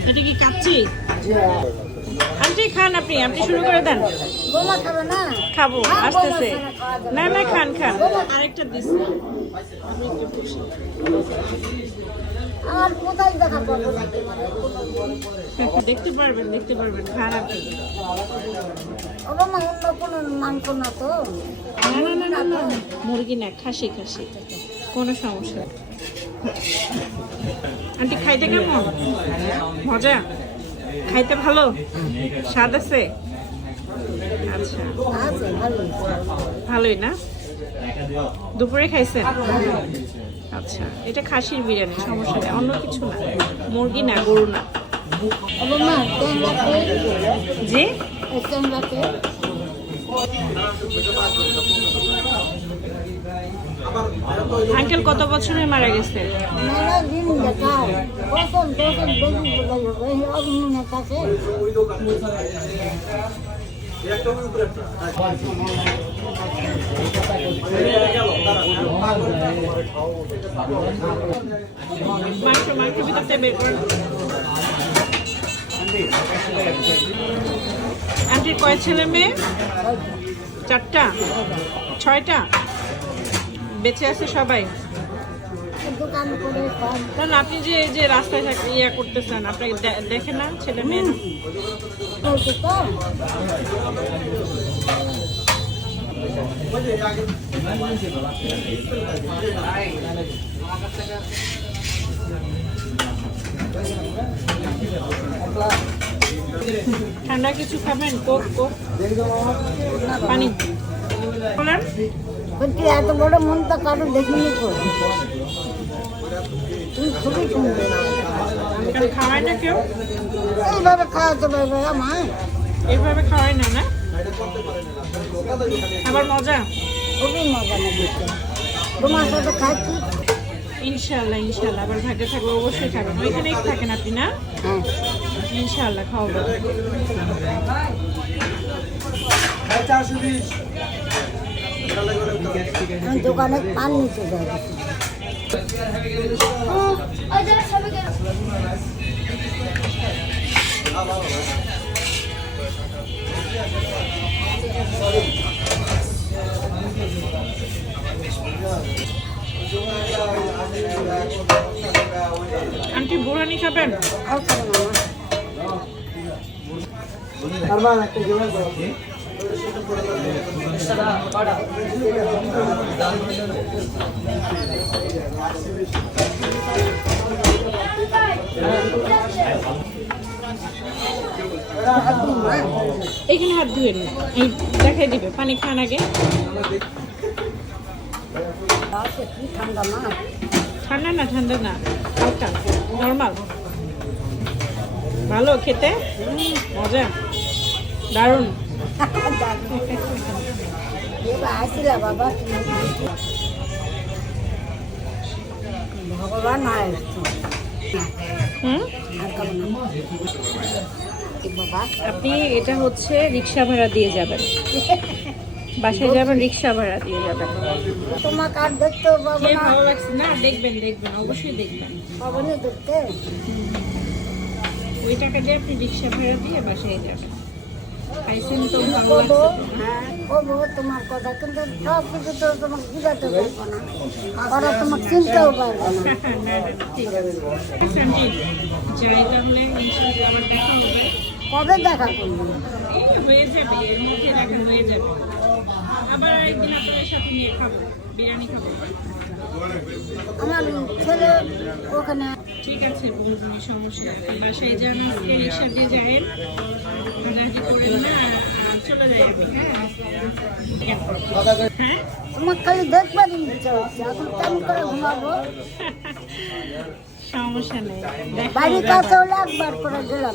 এটা কি কাচ্ছি আন্টি খান আপনি আপনি শুরু করে দেন। খাবে হ্যাঁ, আসতেছে। না না খান খান। আরেকটা নাকি মানে? দেখতে পারবেন দেখতে পারবেন খান আপনি। না তো? না না না মুরগি না খাসি খাসি। কোনো সমস্যা। আন্টি, খাইতে কেমন? মজা? খাইতে ভালো? স্বাদ আছে? আচ্ছা। ভালোই না? দুপুরে খাইছেন? আচ্ছা। এটা খাসির বিরিয়ানি, সমস্যা নেই। অন্য কিছু না। মুরগি না, গরু না। জি? আঙ্কেল কত বছরে মারা গেছে? মাংস আন্টির কয় ছেলে মেয়ে? চারটা? ছয়টা? বেঁচে আছে সবাই? আপনি যে যে রাস্তায় থাক- ইয়া করতেছেন, আপনাকে দেখে না ছেলে মেয়ে? ঠান্ডা কিছু খাবেন? Coke coke? পানি। বলেন। বলছি এত বড় মন তো কারও দেখিনি তো। তুমি খুবই সুন্দর। খাওয়ায় না কেউ? এইভাবে খাওয়াতে পারবে আমার এইভাবে খাওয়ায় না না? আবার মজা? খুবই মজা লাগে তোমার সাথে খাচ্ছি। ইনশাল্লাহ ইনশাল্লাহ আবার ভাগ্যে থাকলে অবশ্যই খাবেন। ওইখানেই থাকেন আপনি না? হ্যাঁ। ইনশাল্লাহ খাওয়াবো। আমি দোকানে পান নিতে যাই আন্টি বুড়ানি খাবেন? আর খাব না এখানে হাত ধুয়েন এই দেখাই দিবে, পানি খান আগে। ঠান্ডা না ঠান্ডা না, হালকা, নর্মাল। ভালো খেতে? মজা। দারুণ। বাবা ভগবান আপনি এটা হচ্ছে রিক্সা ভাড়া দিয়ে যাবেন। বাসায় যাবেন রিক্সা ভাড়া দিয়ে যাবেন। তোমাকে আর দেখতেও পাবো না ভালো লাগছে না দেখবেন দেখবেন অবশ্যই দেখবেন। পাবো না দেখতে। ওই টাকা দিয়ে আপনি রিক্সা ভাড়া দিয়ে বাসায় যাবেন। তো ভালো লাগছে তোমার কথা কিন্তু সব কিছু তো তোমাকে বুঝাতে পারব না। ওরা তোমাকে চিনতেও পারব না। না, না, না, ঠিক আছে। যাই তাহলে ইনশাআল্লাহ আবার দেখা হবে। কবে দেখা করব? এই হয়ে যাবে এর মধ্যে দেখা হয়ে যাবে। আবার একদিন আপনাদের সাথে নিয়ে খাব বিরিয়ানি খাব। আমার ছেলে ওখানে ঠিক আছে বলবুনি সমস্যা নেই। বাসায় যান আজকে রিক্সা দিয়ে যায়েন হাঁটাহাঁটি করেন না চলে যাই আমি হ্যাঁ? হ্যাঁ? খালি দেখবার করে সমস্যা নেই। বাড়ির কাছে হলে একবার করে গেলাম।